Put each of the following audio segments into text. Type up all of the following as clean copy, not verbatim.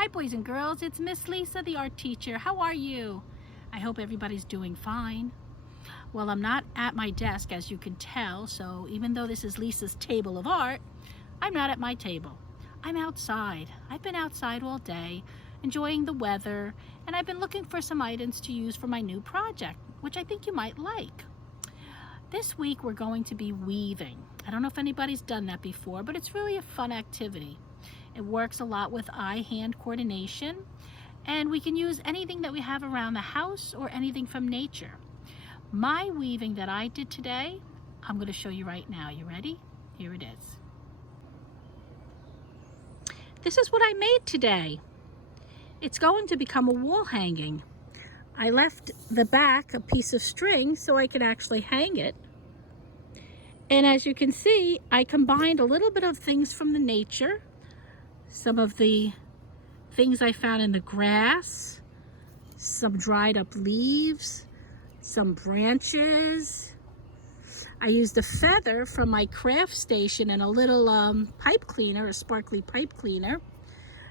Hi boys and girls, it's Miss Lisa, the art teacher. How are you? I hope everybody's doing fine. Well, I'm not at my desk, as you can tell, so even though this is Lisa's table of art, I'm not at my table. I'm outside. I've been outside all day, enjoying the weather, and I've been looking for some items to use for my new project, which I think you might like. This week we're going to be weaving. I don't know if anybody's done that before, but it's really a fun activity. It works a lot with eye-hand coordination, and we can use anything that we have around the house or anything from nature. My weaving that I did today, I'm going to show you right now. You ready? Here it is. This is what I made today. It's going to become a wall hanging. I left the back a piece of string so I could actually hang it. And as you can see, I combined a little bit of things from the nature, some of the things I found in the grass, some dried up leaves, some branches. I used a feather from my craft station and a little pipe cleaner, a sparkly pipe cleaner,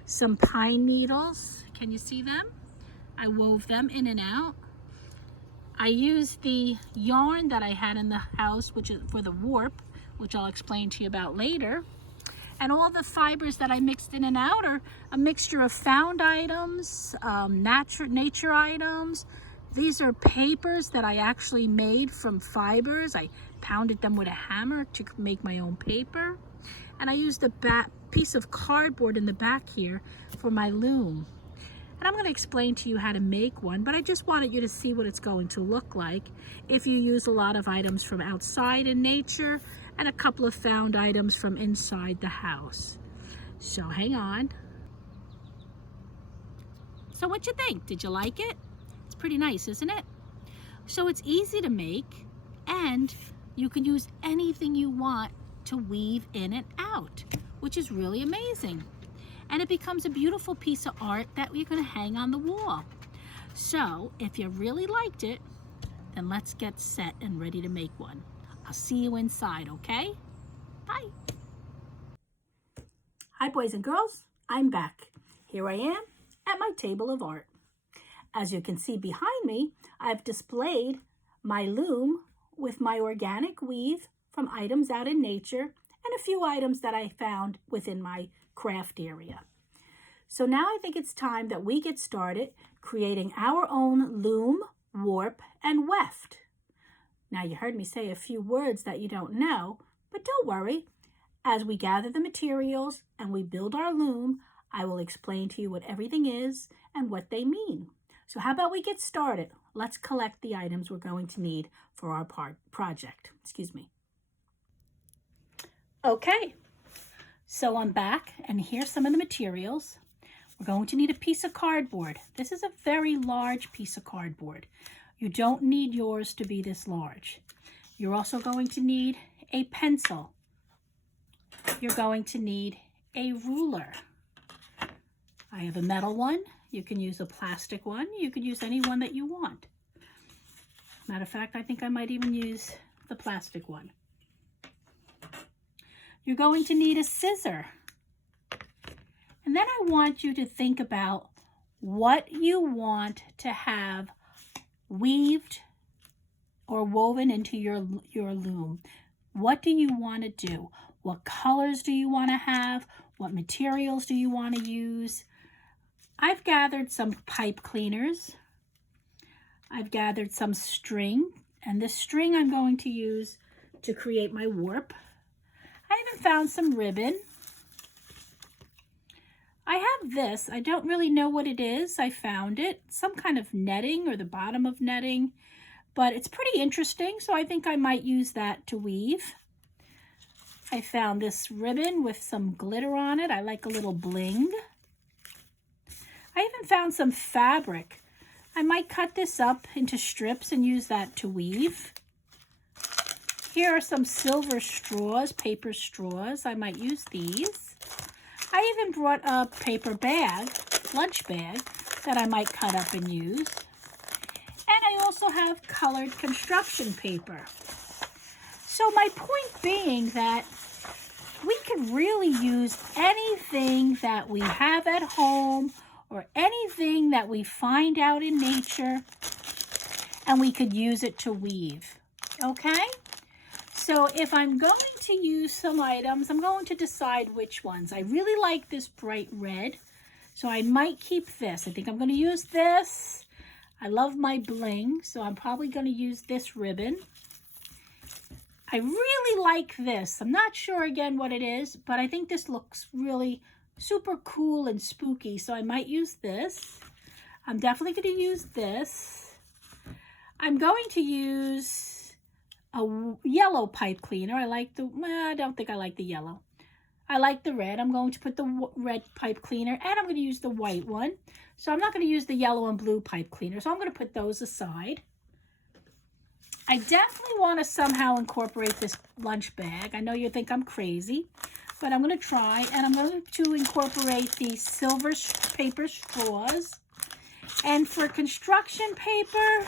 some pine needles. Can you see them? I wove them in and out. I used the yarn that I had in the house, which is for the warp, which I'll explain to you about later. And all the fibers that I mixed in and out are a mixture of found items, nature items. These are papers that I actually made from fibers. I pounded them with a hammer to make my own paper. And I used a piece of cardboard in the back here for my loom. And I'm going to explain to you how to make one, but I just wanted you to see what it's going to look like if you use a lot of items from outside in nature and a couple of found items from inside the house. So hang on. So what you think? Did you like it? It's pretty nice, isn't it? So it's easy to make, and you can use anything you want to weave in and out, which is really amazing. And it becomes a beautiful piece of art that you're going to hang on the wall. So if you really liked it, then let's get set and ready to make one. I'll see you inside, okay? Bye. Hi boys and girls, I'm back. Here I am at my table of art. As you can see behind me, I've displayed my loom with my organic weave from items out in nature and a few items that I found within my craft area. So now I think it's time that we get started creating our own loom, warp, and weft. Now you heard me say a few words that you don't know, but don't worry. As we gather the materials and we build our loom, I will explain to you what everything is and what they mean. So how about we get started? Let's collect the items we're going to need for our project. Excuse me. Okay, so I'm back, and here's some of the materials. We're going to need a piece of cardboard. This is a very large piece of cardboard. You don't need yours to be this large. You're also going to need a pencil. You're going to need a ruler. I have a metal one. You can use a plastic one. You could use any one that you want. Matter of fact, I think I might even use the plastic one. You're going to need a scissor. And then I want you to think about what you want to have weaved or woven into your loom. What do you want to do? What colors do you want to have? What materials do you want to use? I've gathered some pipe cleaners. I've gathered some string, and this string I'm going to use to create my warp. I even found some ribbon. I have this. I don't really know what it is. I found it. Some kind of netting or the bottom of netting, but it's pretty interesting, so I think I might use that to weave. I found this ribbon with some glitter on it. I like a little bling. I even found some fabric. I might cut this up into strips and use that to weave. Here are some silver straws, paper straws. I might use these. I even brought a paper bag, lunch bag, that I might cut up and use. And I also have colored construction paper. So my point being that we can really use anything that we have at home or anything that we find out in nature, and we could use it to weave, okay? So if I'm going to use some items, I'm going to decide which ones. I really like this bright red, so I might keep this. I think I'm going to use this. I love my bling, so I'm probably going to use this ribbon. I really like this. I'm not sure again what it is, but I think this looks really super cool and spooky, so I might use this. I'm definitely going to use this. I'm going to use a yellow pipe cleaner. I don't think I like the yellow. I like the red. I'm going to put the red pipe cleaner, and I'm going to use the white one. So I'm not going to use the yellow and blue pipe cleaner, so I'm going to put those aside. I definitely want to somehow incorporate this lunch bag. I know you think I'm crazy, but I'm going to try, and I'm going to incorporate these silver paper straws. And for construction paper,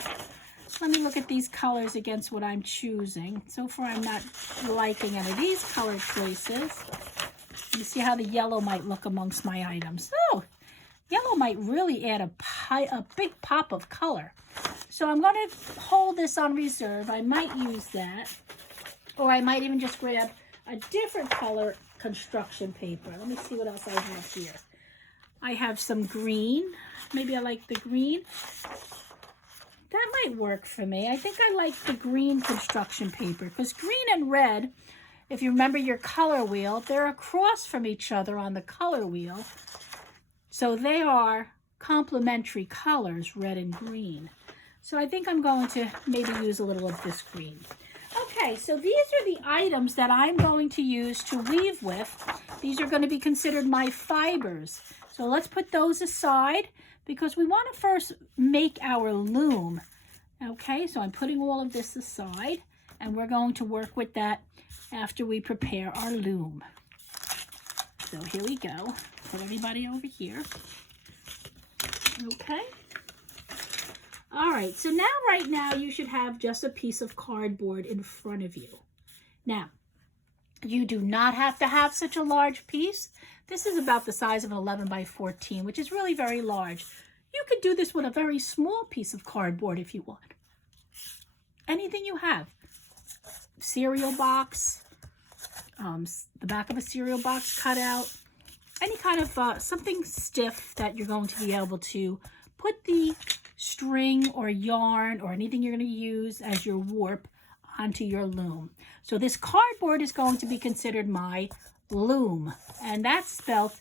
let me look at these colors against what I'm choosing. So far, I'm not liking any of these color choices. You see how the yellow might look amongst my items. Oh, yellow might really add a big pop of color. So I'm going to hold this on reserve. I might use that. Or I might even just grab a different color construction paper. Let me see what else I have here. I have some green. Maybe I like the green. That might work for me. I think I like the green construction paper because green and red, if you remember your color wheel, they're across from each other on the color wheel. So they are complementary colors, red and green. So I think I'm going to maybe use a little of this green. Okay, so these are the items that I'm going to use to weave with. These are going to be considered my fibers. So let's put those aside because we want to first make our loom. Okay, so I'm putting all of this aside, and we're going to work with that after we prepare our loom. So here we go. Put everybody over here. Okay. All right, so now right now you should have just a piece of cardboard in front of you. Now, you do not have to have such a large piece. This is about the size of an 11 by 14, which is really very large. You could do this with a very small piece of cardboard if you want. Anything you have. Cereal box, the back of a cereal box cut out, any kind of something stiff that you're going to be able to put the string or yarn or anything you're going to use as your warp onto your loom. So this cardboard is going to be considered my loom, and that's spelled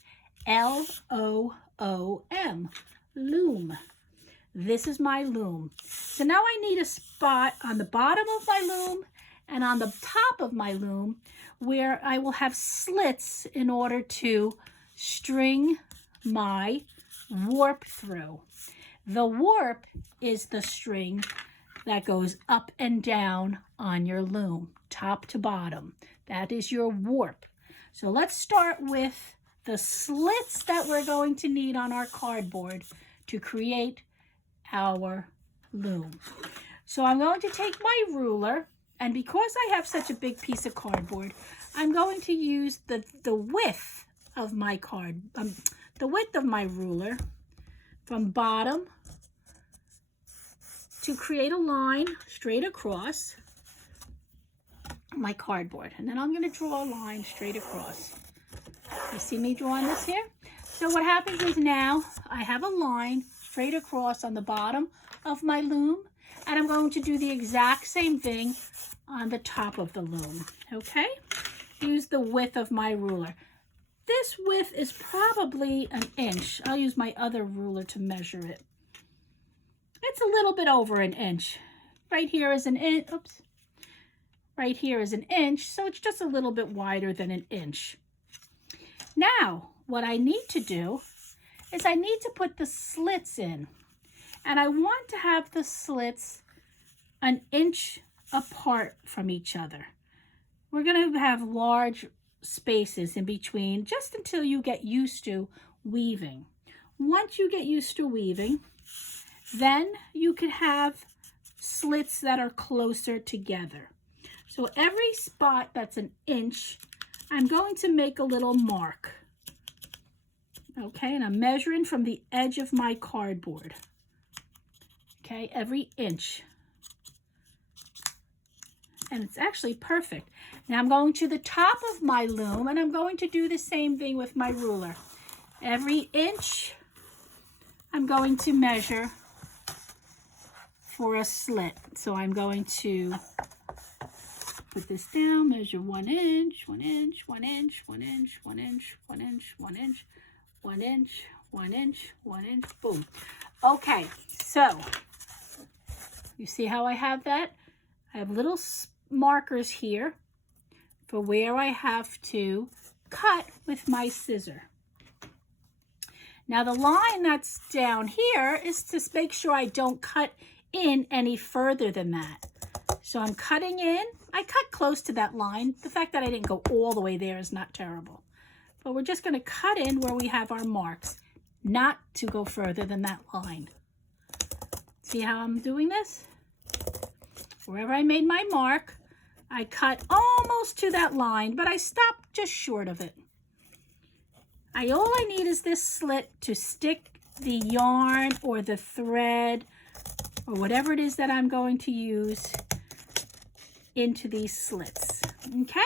L-O-O-M, loom. This is my loom. So now I need a spot on the bottom of my loom and on the top of my loom where I will have slits in order to string my warp through. The warp is the string that goes up and down on your loom, top to bottom. That is your warp. So let's start with the slits that we're going to need on our cardboard to create our loom. So I'm going to take my ruler, and because I have such a big piece of cardboard, I'm going to use the width of my the width of my ruler from bottom to create a line straight across my cardboard. And then I'm going to draw a line straight across. You see me drawing this here? So what happens is now I have a line straight across on the bottom of my loom, and I'm going to do the exact same thing on the top of the loom, okay? Use the width of my ruler. This width is probably an inch. I'll use my other ruler to measure it. It's a little bit over an inch. Right here is an inch, oops. Right here is an inch, so it's just a little bit wider than an inch. Now, what I need to do is I need to put the slits in. And I want to have the slits an inch apart from each other. We're going to have large spaces in between just until you get used to weaving. Once you get used to weaving, then you could have slits that are closer together. So every spot that's an inch I'm going to make a little mark. Okay, and I'm measuring from the edge of my cardboard. Okay, every inch. And it's actually perfect. Now I'm going to the top of my loom, and I'm going to do the same thing with my ruler. Every inch I'm going to measure for a slit. So I'm going to put this down, measure 1 inch, 1 inch, 1 inch, 1 inch, 1 inch, 1 inch, 1 inch, 1 inch, 1 inch, 1 inch, boom. Okay, so you see how I have that? I have little markers here for where I have to cut with my scissor. Now the line that's down here is to make sure I don't cut in any further than that. So I'm cutting in. I cut close to that line. The fact that I didn't go all the way there is not terrible. But we're just going to cut in where we have our marks, not to go further than that line. See how I'm doing this? Wherever I made my mark, I cut almost to that line, but I stopped just short of it. All I need is this slit to stick the yarn or the thread or whatever it is that I'm going to use into these slits. Okay?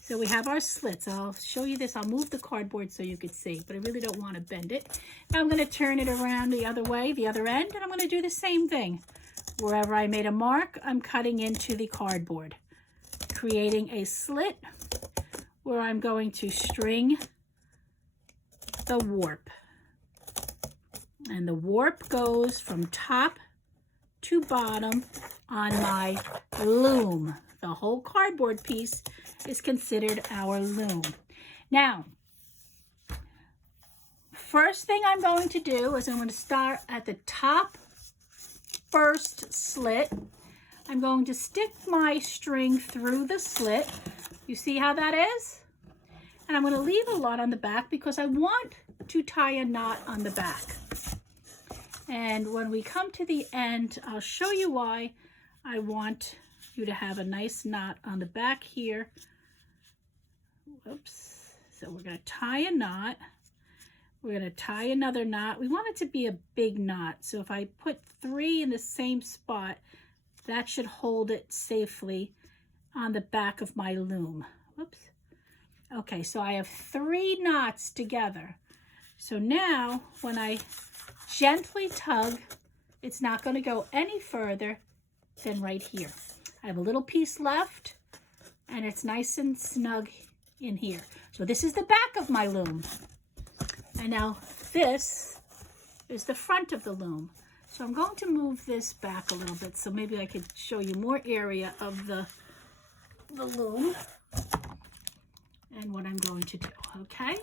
So we have our slits. I'll show you this. I'll move the cardboard so you could see, but I really don't want to bend it. Now I'm going to turn it around the other way, the other end, and I'm going to do the same thing. Wherever I made a mark, I'm cutting into the cardboard, creating a slit where I'm going to string the warp. And the warp goes from top to bottom on my loom. The whole cardboard piece is considered our loom. Now, first thing I'm going to do is I'm going to start at the top first slit. I'm going to stick my string through the slit. You see how that is? And I'm going to leave a lot on the back because I want to tie a knot on the back. And when we come to the end, I'll show you why I want you to have a nice knot on the back here. Whoops. So we're going to tie a knot. We're going to tie another knot. We want it to be a big knot. So if I put 3 in the same spot, that should hold it safely on the back of my loom. Whoops. Okay, so I have 3 knots together. So now when I gently tug, it's not going to go any further than right here. I have a little piece left, and it's nice and snug in here. So this is the back of my loom. And now this is the front of the loom. So I'm going to move this back a little bit so maybe I could show you more area of the loom and what I'm going to do, okay?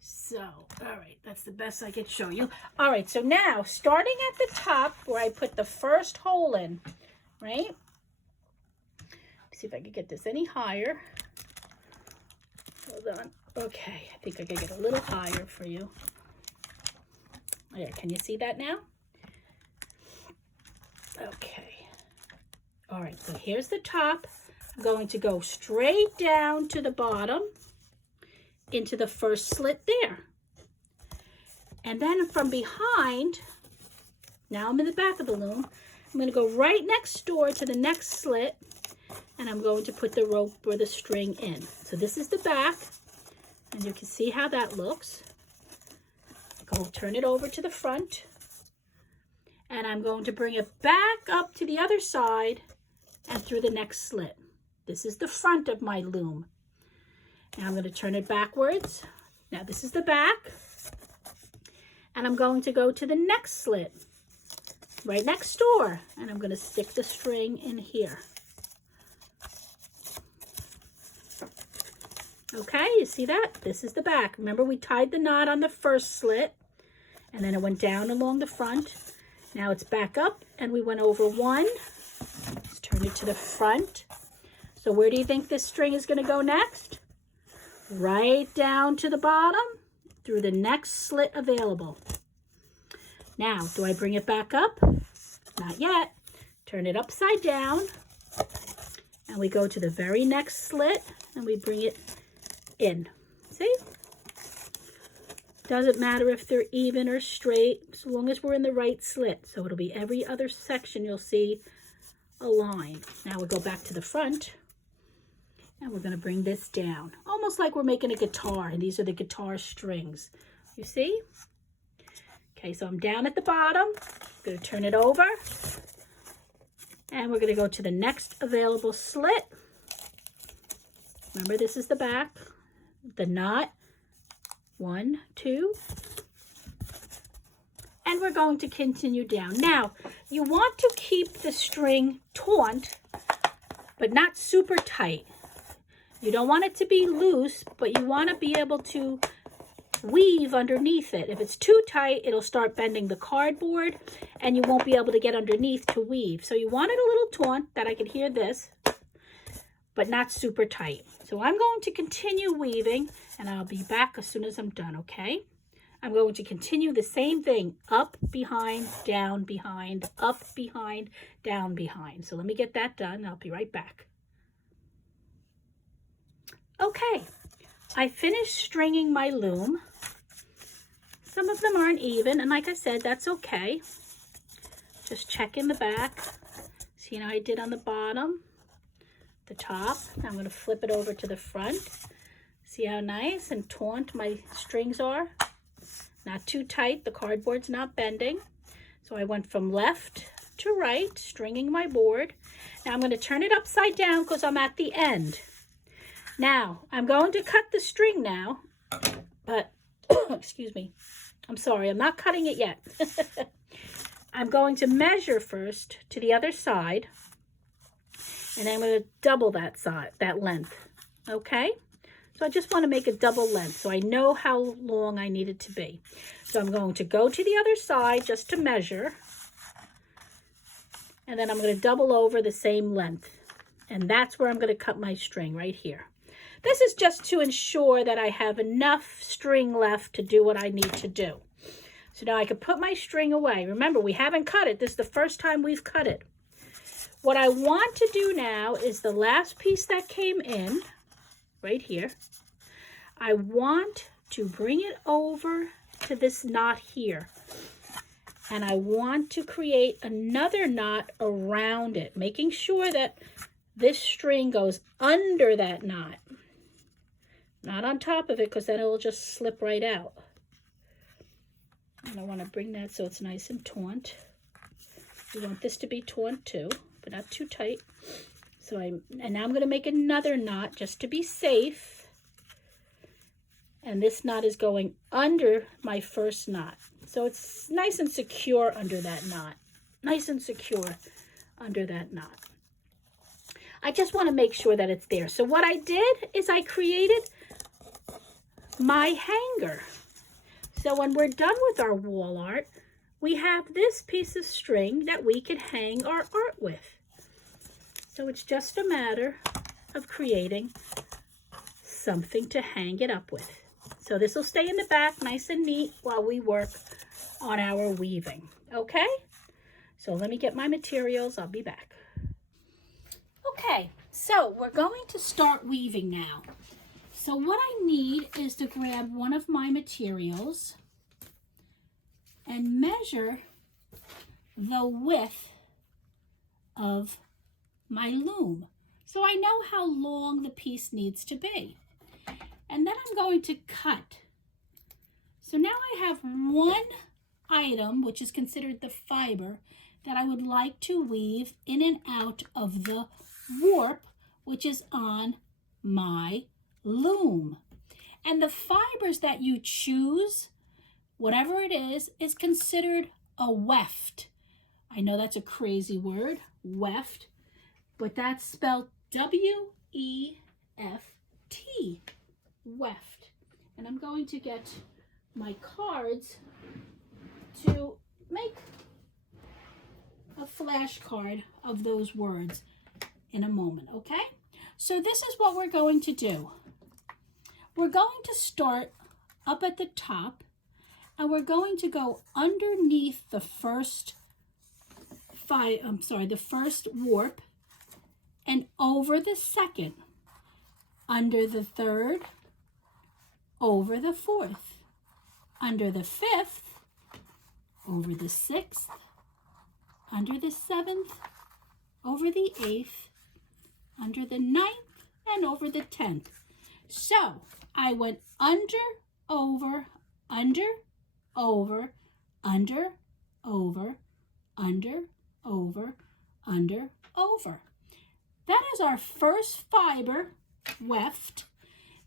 So, all right, that's the best I could show you. All right, so now starting at the top where I put the first hole in, right? Let's see if I can get this any higher. Hold on. Okay, I think I can get a little higher for you. There, can you see that now? Okay. All right, so here's the top. I'm going to go straight down to the bottom into the first slit there. And then from behind, now I'm in the back of the loom, I'm going to go right next door to the next slit, and I'm going to put the rope or the string in. So this is the back, and you can see how that looks. Go turn it over to the front, and I'm going to bring it back up to the other side and through the next slit. This is the front of my loom. Now I'm going to turn it backwards. Now this is the back, and I'm going to go to the next slit right next door, and I'm going to stick the string in here. Okay, you see that? This is the back. Remember, we tied the knot on the first slit, and then it went down along the front. Now it's back up, and we went over one. Let's turn it to the front. So where do you think this string is going to go next? Right down to the bottom through the next slit available. Now, do I bring it back up? Not yet. Turn it upside down, And we go to the very next slit and we bring it in. See? Doesn't matter if they're even or straight, as long as we're in the right slit. So it'll be every other section you'll see a line. Now we'll go back to the front and we're going to bring this down. Almost like we're making a guitar, and these are the guitar strings. You see? Okay, so I'm down at the bottom. I'm going to turn it over. And we're going to go to the next available slit. Remember, this is the back. The knot. 1, 2. And we're going to continue down. Now, you want to keep the string taut, but not super tight. You don't want it to be loose, but you want to be able to weave underneath it. If it's too tight, it'll start bending the cardboard and you won't be able to get underneath to weave. So you want it a little taut, that I can hear this, but not super tight. So I'm going to continue weaving and I'll be back as soon as I'm done, okay? I'm going to continue the same thing, up, behind, down, behind, up, behind, down, behind. So let me get that done and I'll be right back. Okay, I finished stringing my loom. Some of them aren't even, and like I said, that's okay. Just check in the back. See how I did on the bottom, the top. Now I'm going to flip it over to the front. See how nice and taut my strings are? Not too tight, the cardboard's not bending. So I went from left to right, stringing my board. Now I'm going to turn it upside down because I'm at the end. Now, I'm going to cut the string now, but, excuse me, I'm sorry, I'm not cutting it yet. I'm going to measure first to the other side, and I'm going to double that length, okay? So I just want to make a double length so I know how long I need it to be. So I'm going to go to the other side just to measure, and then I'm going to double over the same length, and that's where I'm going to cut my string, right here. This is just to ensure that I have enough string left to do what I need to do. So now I can put my string away. Remember, we haven't cut it. This is the first time we've cut it. What I want to do now is the last piece that came in, right here. I want to bring it over to this knot here. And I want to create another knot around it, making sure that this string goes under that knot. Not on top of it, because then it will just slip right out. And I want to bring that so it's nice and taut. You want this to be taut too, but not too tight. And now I'm going to make another knot just to be safe. And this knot is going under my first knot. So it's nice and secure under that knot. Nice and secure under that knot. I just want to make sure that it's there. So what I did is I created my hanger. So when we're done with our wall art, we have this piece of string that we can hang our art with. So it's just a matter of creating something to hang it up with. So this will stay in the back nice and neat while we work on our weaving. Okay? So let me get my materials. I'll be back. Okay, so we're going to start weaving now. So what I need is to grab one of my materials and measure the width of my loom. So I know how long the piece needs to be. And then I'm going to cut. So now I have one item, which is considered the fiber, that I would like to weave in and out of the warp, which is on my loom. And the fibers that you choose, whatever it is considered a weft. I know that's a crazy word, weft, but that's spelled W-E-F-T, weft. And I'm going to get my cards to make a flashcard of those words in a moment, okay? So this is what we're going to do. We're going to start up at the top, and we're going to go underneath the first warp, and over the second, under the third, over the fourth, under the fifth, over the sixth, under the seventh, over the eighth, under the ninth, and over the 10th. So I went under, over, under, over, under, over, under, over, under, over. That is our first fiber weft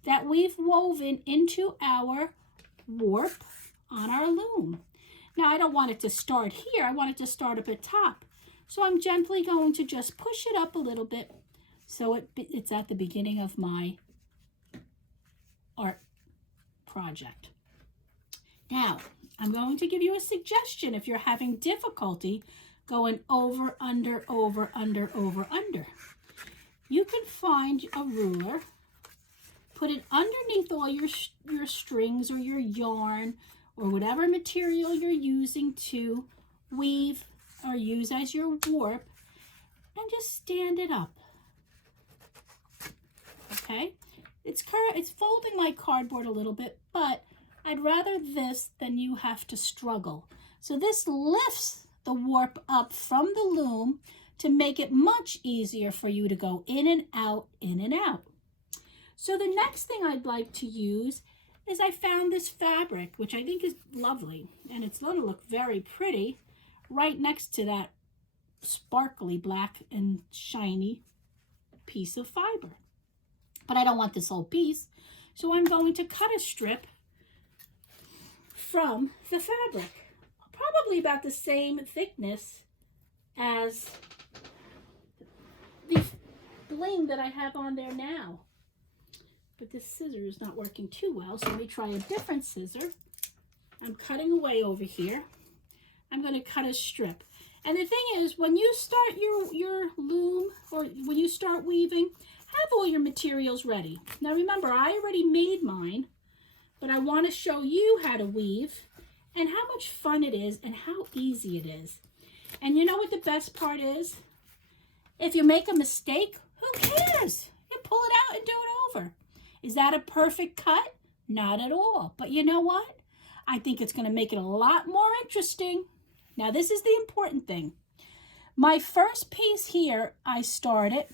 that we've woven into our warp on our loom. Now I don't want it to start here, I want it to start up at top. So I'm gently going to just push it up a little bit so it's at the beginning of my art project. Now, I'm going to give you a suggestion if you're having difficulty going over, under, over, under, over, under. You can find a ruler, put it underneath all your strings or your yarn or whatever material you're using to weave or use as your warp, and just stand it up. Okay? It's folding my cardboard a little bit, but I'd rather this than you have to struggle. So this lifts the warp up from the loom to make it much easier for you to go in and out, in and out. So the next thing I'd like to use is I found this fabric, which I think is lovely, and it's going to look very pretty right next to that sparkly black and shiny piece of fiber. But I don't want this whole piece, so I'm going to cut a strip from the fabric, probably about the same thickness as the bling that I have on there now. But this scissor is not working too well, so let me try a different scissor. I'm cutting away over here. I'm going to cut a strip. And the thing is, when you start your loom, or when you start weaving, have all your materials ready. Now remember, I already made mine, but I want to show you how to weave and how much fun it is and how easy it is. And you know what the best part is? If you make a mistake, who cares? You pull it out and do it over. Is that a perfect cut? Not at all. But you know what? I think it's going to make it a lot more interesting. Now this is the important thing. My first piece here, I started.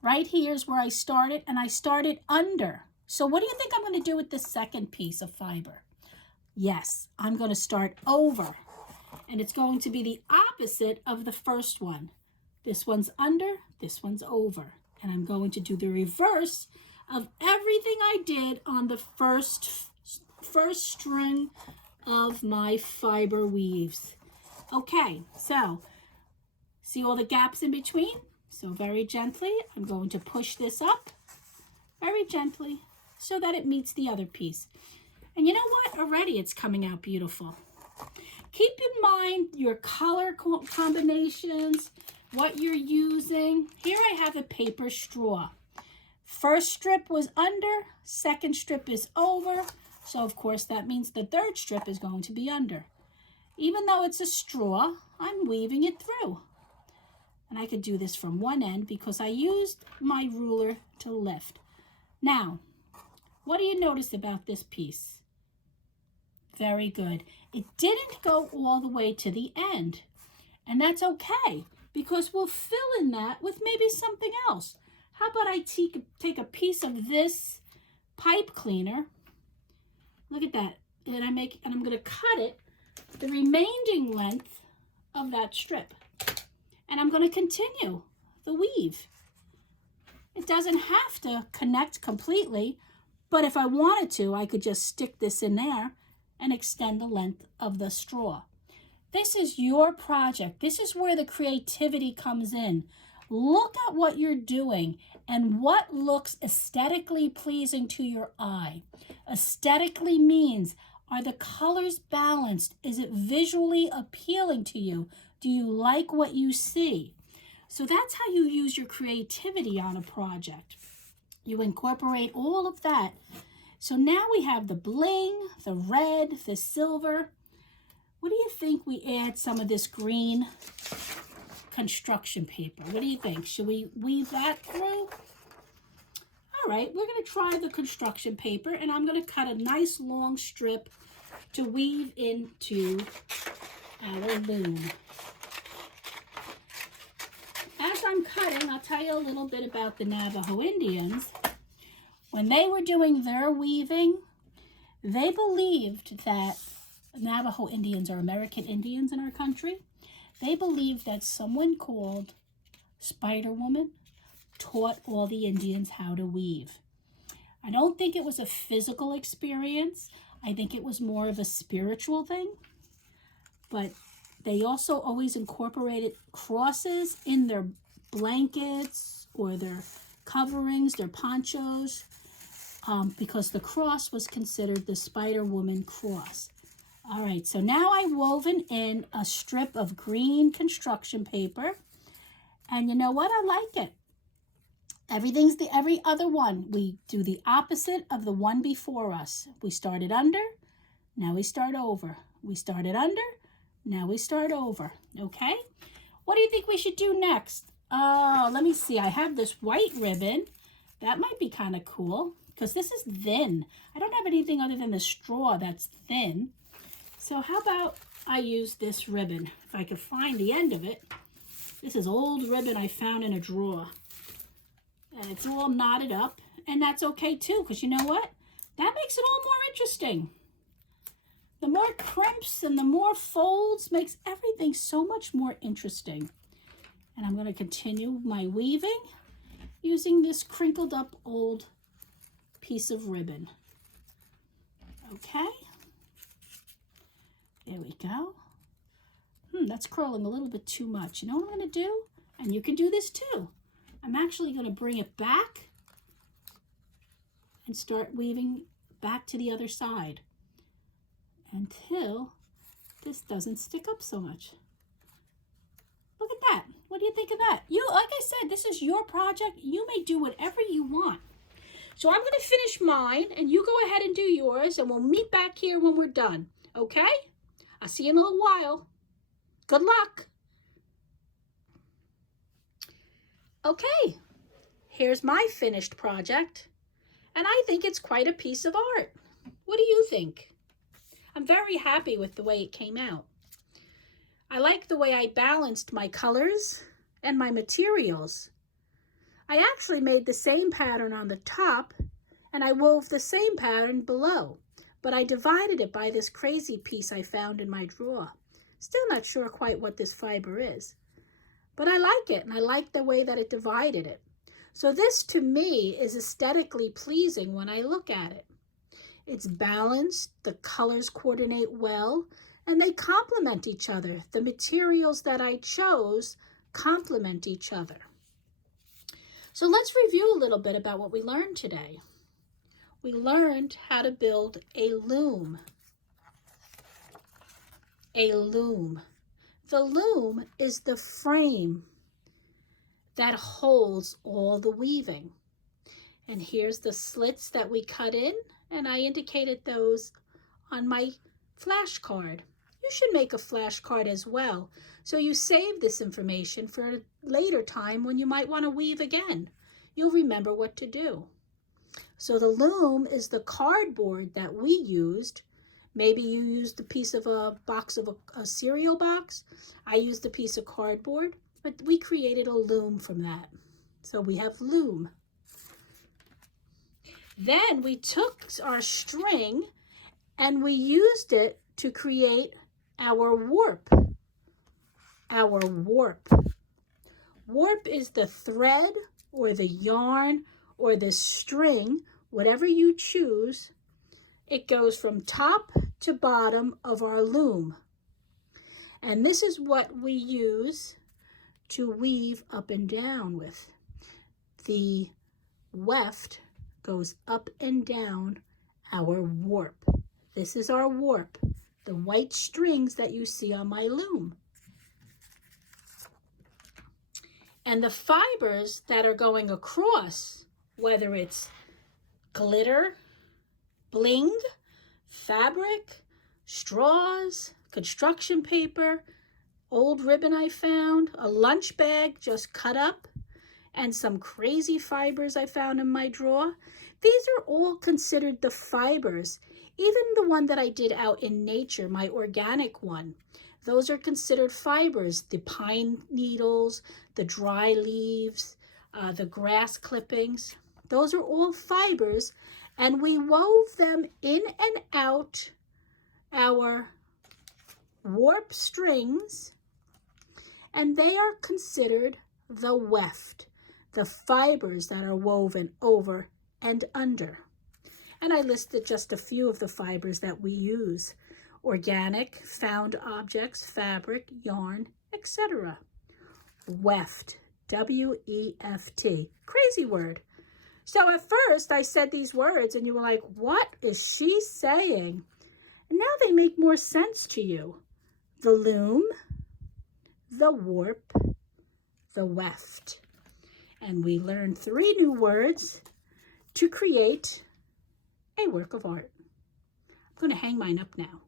Right here is where I started, and I started under. So what do you think I'm going to do with the second piece of fiber? Yes, I'm going to start over, and it's going to be the opposite of the first one. This one's under, this one's over, and I'm going to do the reverse of everything I did on the first string of my fiber weaves. Okay, so see all the gaps in between? So very gently, I'm going to push this up very gently so that it meets the other piece. And you know what? Already it's coming out beautiful. Keep in mind your color combinations, what you're using. Here I have a paper straw. First strip was under, second strip is over. So of course that means the third strip is going to be under. Even though it's a straw, I'm weaving it through. And I could do this from one end because I used my ruler to lift. Now, what do you notice about this piece? Very good. It didn't go all the way to the end. And that's okay, because we'll fill in that with maybe something else. How about I take a piece of this pipe cleaner. Look at that. And I'm going to cut it the remaining length of that strip. And I'm going to continue the weave. It doesn't have to connect completely, but if I wanted to, I could just stick this in there and extend the length of the straw. This is your project. This is where the creativity comes in. Look at what you're doing and what looks aesthetically pleasing to your eye. Aesthetically means, are the colors balanced? Is it visually appealing to you? Do you like what you see? So that's how you use your creativity on a project. You incorporate all of that. So now we have the bling, the red, the silver. What do you think we add some of this green construction paper. What do you think? Should we weave that through? All right, we're going to try the construction paper, and I'm going to cut a nice long strip to weave into our loom. As I'm cutting, I'll tell you a little bit about the Navajo Indians. When they were doing their weaving, they believed that Navajo Indians are American Indians in our country. They believed that someone called Spider Woman taught all the Indians how to weave. I don't think it was a physical experience. I think it was more of a spiritual thing. But they also always incorporated crosses in their blankets or their coverings, their ponchos, because the cross was considered the Spider Woman cross. All right, so now I've woven in a strip of green construction paper. And you know what? I like it. Everything's every other one. We do the opposite of the one before us. We started under, now we start over. We started under, now we start over. Okay? What do you think we should do next? Let me see. I have this white ribbon. That might be kind of cool because this is thin. I don't have anything other than the straw that's thin. So how about I use this ribbon? If I could find the end of it. This is old ribbon I found in a drawer. And it's all knotted up. And that's okay too, because you know what? That makes it all more interesting. The more crimps and the more folds makes everything so much more interesting. And I'm going to continue my weaving using this crinkled up old piece of ribbon. Okay. There we go. That's curling a little bit too much. You know what I'm going to do? And you can do this too. I'm actually going to bring it back and start weaving back to the other side until this doesn't stick up so much. Look at that. What do you think of that? Like I said, this is your project. You may do whatever you want. So I'm going to finish mine and you go ahead and do yours and we'll meet back here when we're done. Okay? I'll see you in a little while. Good luck. Okay, here's my finished project, and I think it's quite a piece of art. What do you think? I'm very happy with the way it came out. I like the way I balanced my colors and my materials. I actually made the same pattern on the top, and I wove the same pattern below, but I divided it by this crazy piece I found in my drawer. Still not sure quite what this fiber is. But I like it, and I like the way that it divided it. So this, to me, is aesthetically pleasing when I look at it. It's balanced, the colors coordinate well, and they complement each other. The materials that I chose complement each other. So let's review a little bit about what we learned today. We learned how to build a loom. A loom. The loom is the frame that holds all the weaving. And here's the slits that we cut in, and I indicated those on my flashcard. You should make a flashcard as well, so you save this information for a later time when you might want to weave again. You'll remember what to do. So the loom is the cardboard that we used. Maybe you used a piece of a box of a cereal box. I used a piece of cardboard, but we created a loom from that. So we have loom. Then we took our string and we used it to create our warp. Our warp. Warp is the thread or the yarn or the string, whatever you choose. It goes from top to bottom of our loom. And this is what we use to weave up and down with. The weft goes up and down our warp. This is our warp, the white strings that you see on my loom. And the fibers that are going across, whether it's glitter, bling, fabric, straws, construction paper, old ribbon I found, a lunch bag just cut up, and some crazy fibers I found in my drawer. These are all considered the fibers. Even the one that I did out in nature, my organic one, those are considered fibers. The pine needles, the dry leaves, the grass clippings, those are all fibers, and we wove them in and out our warp strings, and they are considered the weft, the fibers that are woven over and under. And I listed just a few of the fibers that we use: organic, found objects, fabric, yarn, etc. Weft, W-E-F-T, crazy word. So at first I said these words and you were like, what is she saying? And now they make more sense to you. The loom, the warp, the weft. And we learned 3 new words to create a work of art. I'm going to hang mine up now.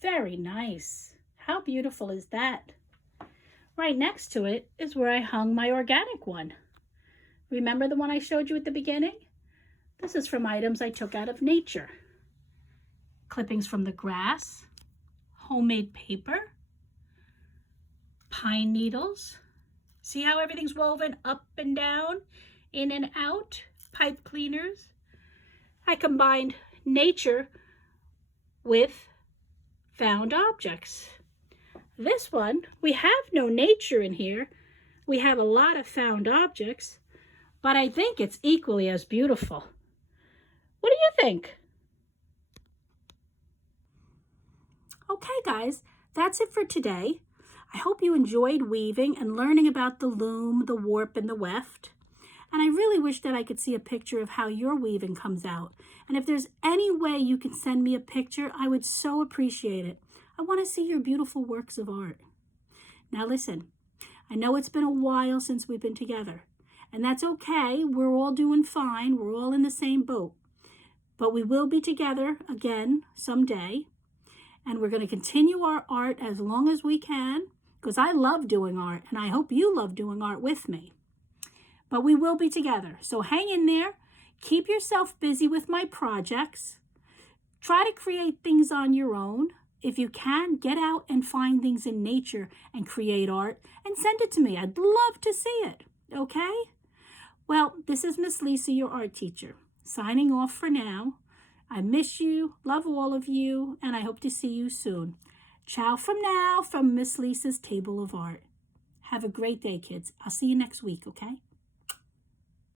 Very nice. How beautiful is that? Right next to it is where I hung my organic one. Remember the one I showed you at the beginning? This is from items I took out of nature. Clippings from the grass, homemade paper, pine needles. See how everything's woven up and down, in and out? Pipe cleaners. I combined nature with found objects. This one, we have no nature in here. We have a lot of found objects, but I think it's equally as beautiful. What do you think? Okay, guys, that's it for today. I hope you enjoyed weaving and learning about the loom, the warp, and the weft. And I really wish that I could see a picture of how your weaving comes out. And if there's any way you can send me a picture, I would so appreciate it. I want to see your beautiful works of art. Now listen, I know it's been a while since we've been together, and that's okay. We're all doing fine. We're all in the same boat. But we will be together again someday, and we're going to continue our art as long as we can, because I love doing art, and I hope you love doing art with me. But we will be together, so hang in there. Keep yourself busy with my projects. Try to create things on your own. If you can, get out and find things in nature and create art and send it to me. I'd love to see it, okay? Well, this is Miss Lisa, your art teacher, signing off for now. I miss you, love all of you, and I hope to see you soon. Ciao from now from Miss Lisa's Table of Art. Have a great day, kids. I'll see you next week, okay?